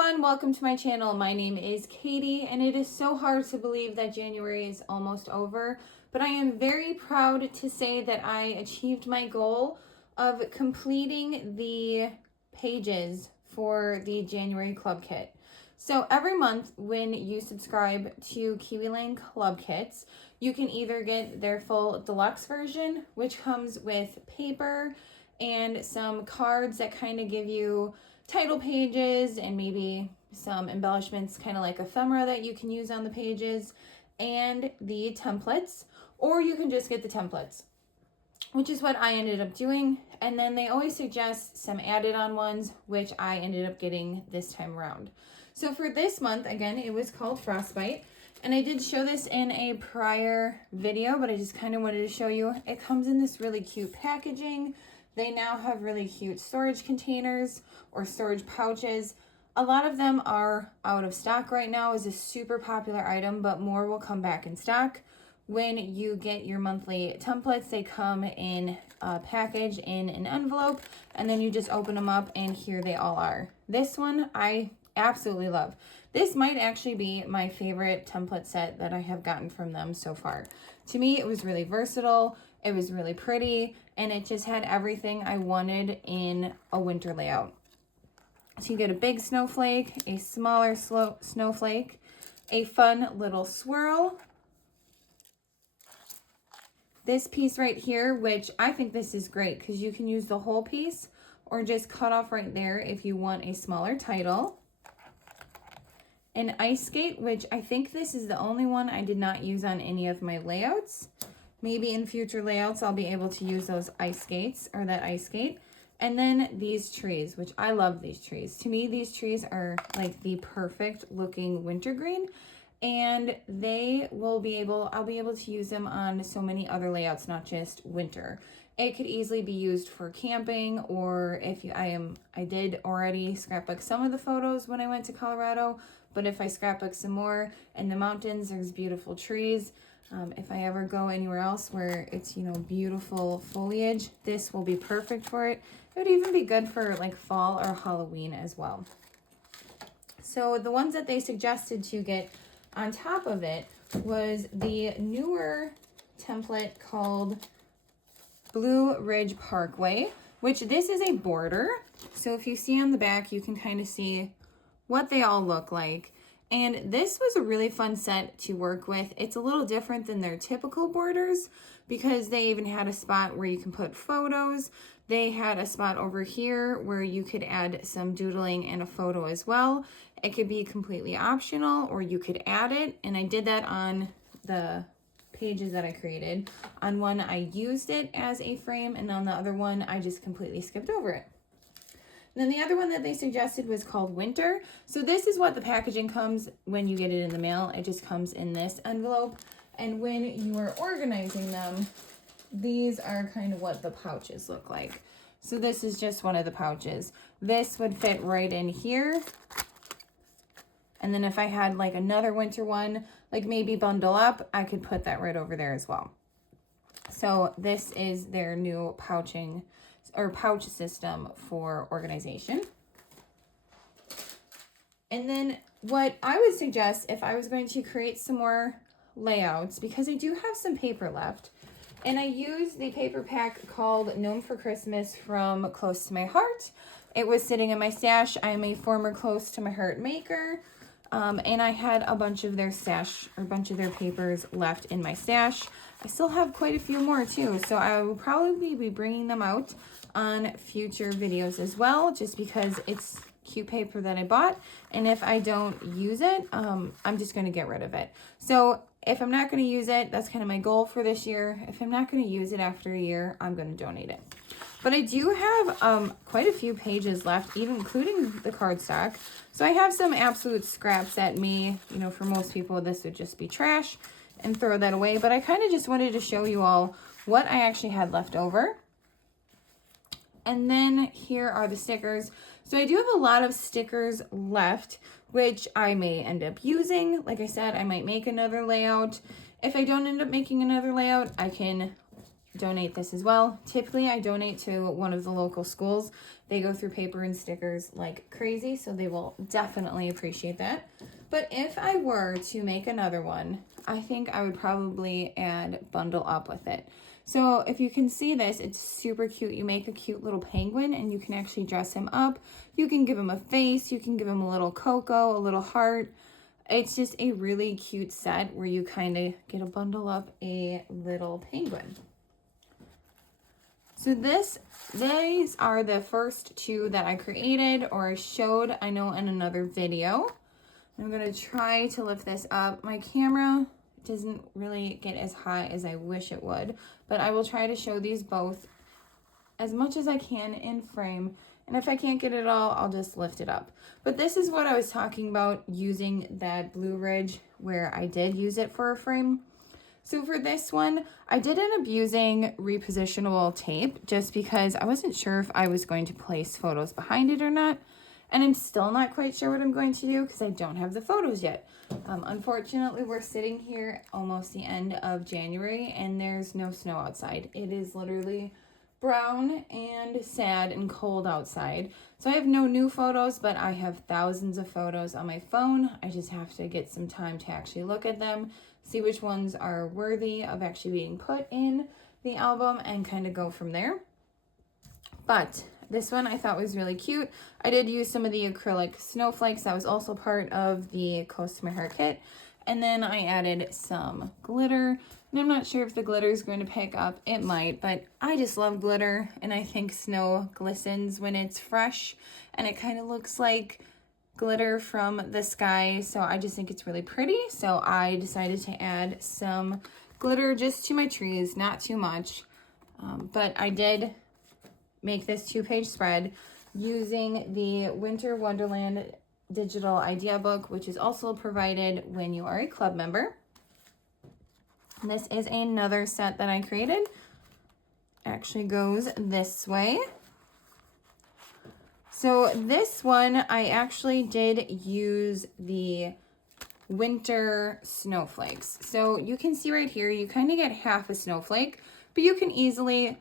everyone, welcome to my channel. My name is Katie, and it is so hard to believe that January is almost over, but I am very proud to say that I achieved my goal of completing the pages for the January club kit. So every month when you subscribe to Kiwi Lane Club Kits, you can either get their full deluxe version, which comes with paper and some cards that kind of give you title pages and maybe some embellishments, kind of like ephemera that you can use on the pages, and the templates, or you can just get the templates, which is what I ended up doing. And then they always suggest some added on ones, which I ended up getting this time around. So for this month, again, it was called Frostbite, and I did show this in a prior video, but I just kind of wanted to show you. It comes in this really cute packaging. They now have really cute storage containers or storage pouches. A lot of them are out of stock right now. It's a super popular item, but more will come back in stock. When you get your monthly templates, they come in a package in an envelope, and then you just open them up, and here they all are. This one I absolutely love. This might actually be my favorite template set that I have gotten from them so far. To me, it was really versatile. It was really pretty, and it just had everything I wanted in a winter layout. So you get a big snowflake, a smaller snowflake, a fun little swirl, this piece right here, which I think this is great because you can use the whole piece or just cut off right there if you want a smaller title. An ice skate, which I think this is the only one I did not use on any of my layouts. Maybe in future layouts, I'll be able to use those ice skates or that ice skate. And then these trees, which I love these trees. To me, these trees are like the perfect looking wintergreen, and I'll be able to use them on so many other layouts, not just winter. It could easily be used for camping, or if I did already scrapbook some of the photos when I went to Colorado, but if I scrapbook some more in the mountains, there's beautiful trees. If I ever go anywhere else where it's, beautiful foliage, this will be perfect for it. It would even be good for like fall or Halloween as well. So the ones that they suggested to get on top of it was the newer template called Blue Ridge Parkway, which this is a border. So if you see on the back, you can kind of see what they all look like. And this was a really fun set to work with. It's a little different than their typical borders because they even had a spot where you can put photos. They had a spot over here where you could add some doodling and a photo as well. It could be completely optional, or you could add it. And I did that on the pages that I created. On one, I used it as a frame, and on the other one, I just completely skipped over it. And then the other one that they suggested was called Winter. So this is what the packaging comes when you get it in the mail. It just comes in this envelope. And when you are organizing them, these are kind of what the pouches look like. So this is just one of the pouches. This would fit right in here. And then if I had like another winter one, like maybe bundle up, I could put that right over there as well. So this is their new pouching or pouch system for organization. And then what I would suggest if I was going to create some more layouts, because I do have some paper left, and I use the paper pack called Gnome for Christmas from Close to My Heart. It was sitting in my stash. I'm a former Close to My Heart maker, and I had a bunch of their papers left in my stash. I still have quite a few more too, so I will probably be bringing them out on future videos as well, just because it's cute paper that I bought, and if I don't use it, I'm just going to get rid of it. So if I'm not going to use it, that's kind of my goal for this year. If I'm not going to use it after a year, I'm going to donate it. But I do have quite a few pages left, even including the cardstock. So I have some absolute scraps that for most people, this would just be trash and throw that away. But I kind of just wanted to show you all what I actually had left over. And then here are the stickers. So I do have a lot of stickers left, which I may end up using. Like I said, I might make another layout. If I don't end up making another layout, I can donate this as well. Typically, I donate to one of the local schools. They go through paper and stickers like crazy, so they will definitely appreciate that. But if I were to make another one, I think I would probably add Bundle Up with it. So if you can see this, it's super cute. You make a cute little penguin and you can actually dress him up. You can give him a face. You can give him a little cocoa, a little heart. It's just a really cute set where you kind of get to bundle up a little penguin. So these are the first two that I created or showed, I know, in another video. I'm going to try to lift this up. My camera doesn't really get as high as I wish it would, but I will try to show these both as much as I can in frame. And if I can't get it all, I'll just lift it up. But this is what I was talking about using that Blue Ridge where I did use it for a frame. So for this one, I did end up using repositionable tape just because I wasn't sure if I was going to place photos behind it or not. And I'm still not quite sure what I'm going to do because I don't have the photos yet. Unfortunately, we're sitting here almost the end of January and there's no snow outside. It is literally brown and sad and cold outside. So I have no new photos, but I have thousands of photos on my phone. I just have to get some time to actually look at them, see which ones are worthy of actually being put in the album and kind of go from there. But this one I thought was really cute. I did use some of the acrylic snowflakes. That was also part of the Close to My Heart kit. And then I added some glitter. And I'm not sure if the glitter is going to pick up. It might, but I just love glitter. And I think snow glistens when it's fresh. And it kind of looks like glitter from the sky. So I just think it's really pretty. So I decided to add some glitter just to my trees, not too much. But I did make this 2-page spread using the Winter Wonderland digital idea book, which is also provided when you are a club member. And this is another set that I created. Actually goes this way. So this one, I actually did use the winter snowflakes. So you can see right here, you kind of get half a snowflake, but you can easily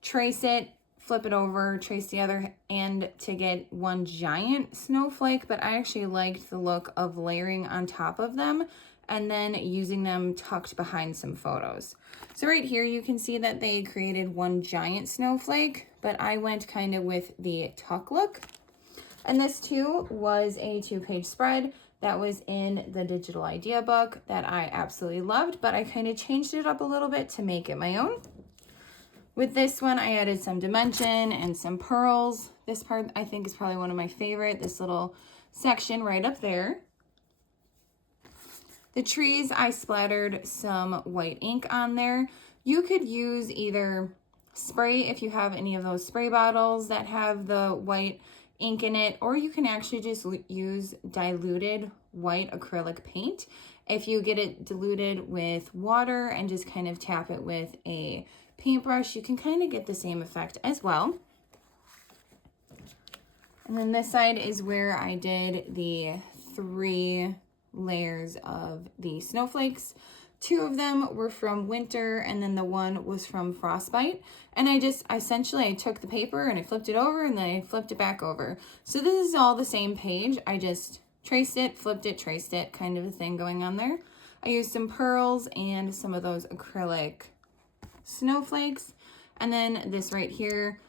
trace it, flip it over, trace the other end to get one giant snowflake, but I actually liked the look of layering on top of them and then using them tucked behind some photos. So right here, you can see that they created one giant snowflake, but I went kind of with the tuck look. And this too was a 2-page spread that was in the digital idea book that I absolutely loved, but I kind of changed it up a little bit to make it my own. With this one, I added some dimension and some pearls. This part I think is probably one of my favorite, this little section right up there. The trees, I splattered some white ink on there. You could use either spray if you have any of those spray bottles that have the white ink in it, or you can actually just use diluted white acrylic paint. If you get it diluted with water and just kind of tap it with a paintbrush, you can kind of get the same effect as well. And then this side is where I did the 3 layers of the snowflakes. 2 of them were from winter and then the one was from Frostbite. And I took the paper and I flipped it over and then I flipped it back over. So this is all the same page. I just traced it, flipped it, traced it, kind of a thing going on there. I used some pearls and some of those acrylic snowflakes. And then this right here,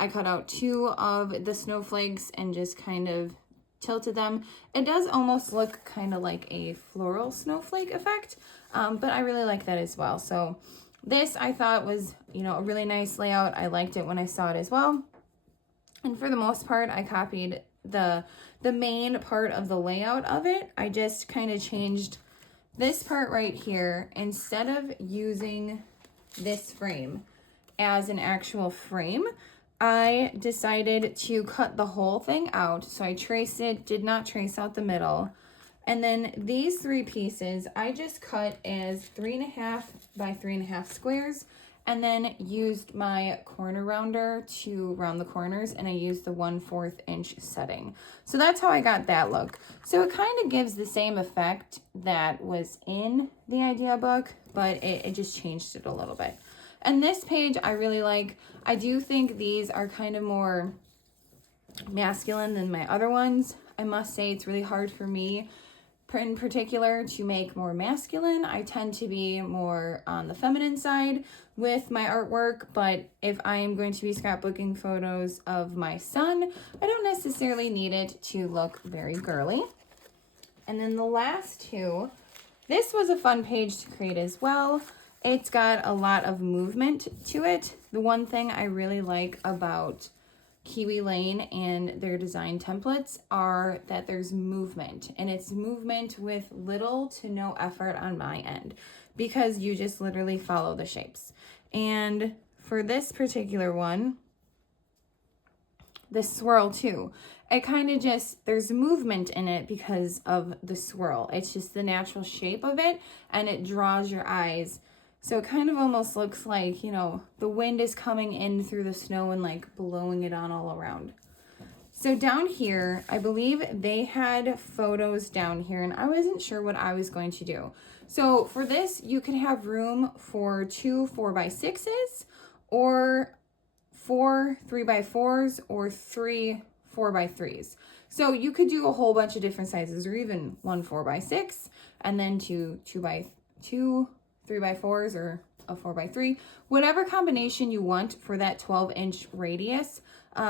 I cut out 2 of the snowflakes and just kind of tilted them. It does almost look kind of like a floral snowflake effect, but I really like that as well. So this I thought was, a really nice layout. I liked it when I saw it as well. And for the most part, I copied the main part of the layout of it. I just kind of changed this part right here. Instead of using this frame as an actual frame, I decided to cut the whole thing out. So I traced it, did not trace out the middle. And then these 3 pieces, I just cut as 3.5 by 3.5 squares and then used my corner rounder to round the corners, and I used the 1/4 inch setting. So that's how I got that look. So it kind of gives the same effect that was in the idea book, but it just changed it a little bit. And this page I really like. I do think these are kind of more masculine than my other ones. I must say it's really hard for me in particular to make more masculine. I tend to be more on the feminine side with my artwork, but if I am going to be scrapbooking photos of my son, I don't necessarily need it to look very girly. And then the last two, this was a fun page to create as well. It's got a lot of movement to it. The one thing I really like about Kiwi Lane and their design templates are that there's movement, and it's movement with little to no effort on my end because you just literally follow the shapes. And for this particular one, the swirl too, it kind of just, there's movement in it because of the swirl. It's just the natural shape of it, and it draws your eyes. So it kind of almost looks like, you know, the wind is coming in through the snow and like blowing it on all around. So down here, I believe they had photos down here, and I wasn't sure what I was going to do. So for this, you could have room for 2 4x6s or 4 3x4s or 3 4x3s. So you could do a whole bunch of different sizes, or even 1 4x6 and then 2 2x2, 3x4s, or a 4x3, whatever combination you want for that 12-inch radius.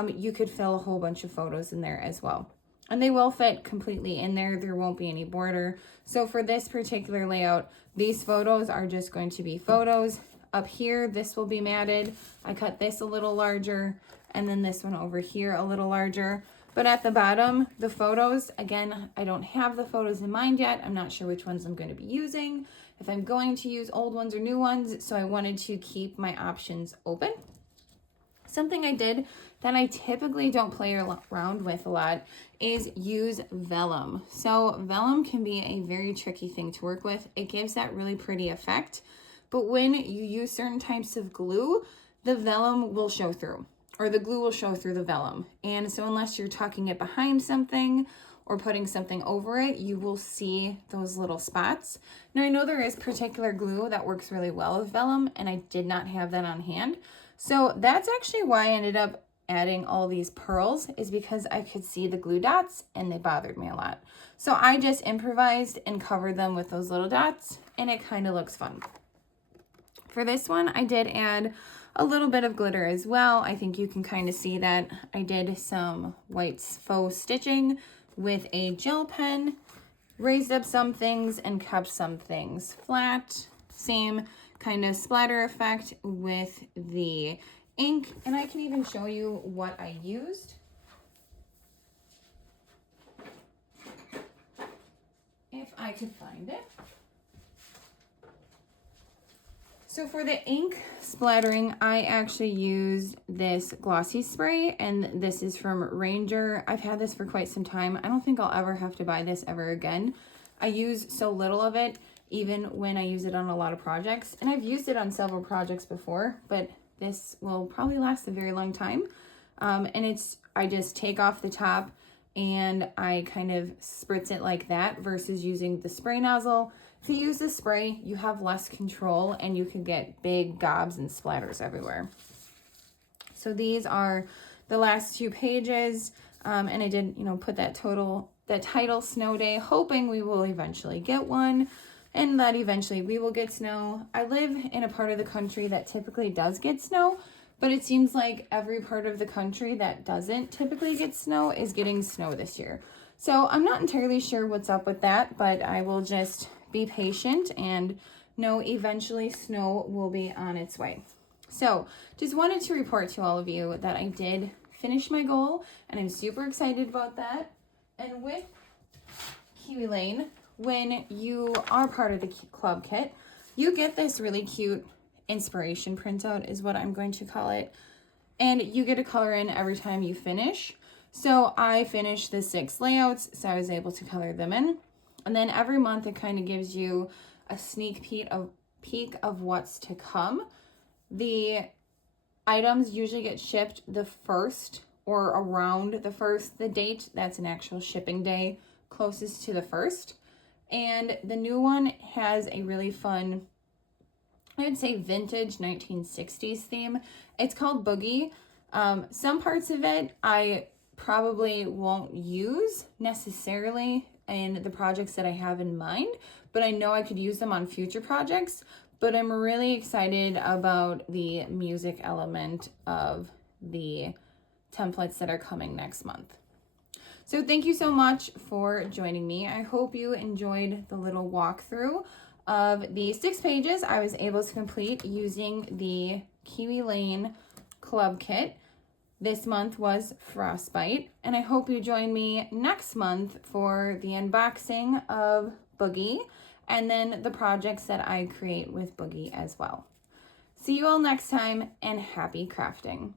You could fill a whole bunch of photos in there as well. And they will fit completely in there. There won't be any border. So for this particular layout, these photos are just going to be photos. Up here, this will be matted. I cut this a little larger, and then this one over here a little larger. But at the bottom, the photos, again, I don't have the photos in mind yet. I'm not sure which ones I'm going to be using, if I'm going to use old ones or new ones. So I wanted to keep my options open. Something I did that I typically don't play around with a lot is use vellum. So vellum can be a very tricky thing to work with. It gives that really pretty effect. But when you use certain types of glue, the vellum will show through, or the glue will show through the vellum. And so unless you're tucking it behind something or putting something over it, you will see those little spots. Now I know there is particular glue that works really well with vellum, and I did not have that on hand. So that's actually why I ended up adding all these pearls, is because I could see the glue dots and they bothered me a lot. So I just improvised and covered them with those little dots, and it kind of looks fun. For this one, I did add a little bit of glitter as well. I think you can kind of see that. I did some white faux stitching with a gel pen, raised up some things and kept some things flat. Same kind of splatter effect with the ink, and I can even show you what I used. If I could find it. So for the ink splattering, I actually used this glossy spray, and this is from Ranger. I've had this for quite some time. I don't think I'll ever have to buy this ever again. I use so little of it, even when I use it on a lot of projects. And I've used it on several projects before, but this will probably last a very long time. And I just take off the top and I kind of spritz it like that versus using the spray nozzle. If you use the spray, you have less control and you can get big gobs and splatters everywhere. So these are the last 2 pages. And I did, put that title Snow Day, hoping we will eventually get one and that eventually we will get snow. I live in a part of the country that typically does get snow, but it seems like every part of the country that doesn't typically get snow is getting snow this year. So I'm not entirely sure what's up with that, but I will just be patient and know eventually snow will be on its way. So just wanted to report to all of you that I did finish my goal, and I'm super excited about that. And with Kiwi Lane, when you are part of the club kit, you get this really cute inspiration printout, is what I'm going to call it. And you get a color in every time you finish. So I finished the 6 layouts, so I was able to color them in. And then every month it kind of gives you a sneak peek of what's to come. The items usually get shipped the 1st or around the 1st, the date. That's an actual shipping day closest to the 1st. And the new one has a really fun I would say vintage 1960s theme. It's called Boogie. Some parts of it I probably won't use necessarily in the projects that I have in mind, but I know I could use them on future projects. But I'm really excited about the music element of the templates that are coming next month. So thank you so much for joining me. I hope you enjoyed the little walkthrough of the 6 pages I was able to complete using the Kiwi Lane Club Kit. This month was Frostbite, and I hope you join me next month for the unboxing of Boogie and then the projects that I create with Boogie as well. See you all next time, and happy crafting.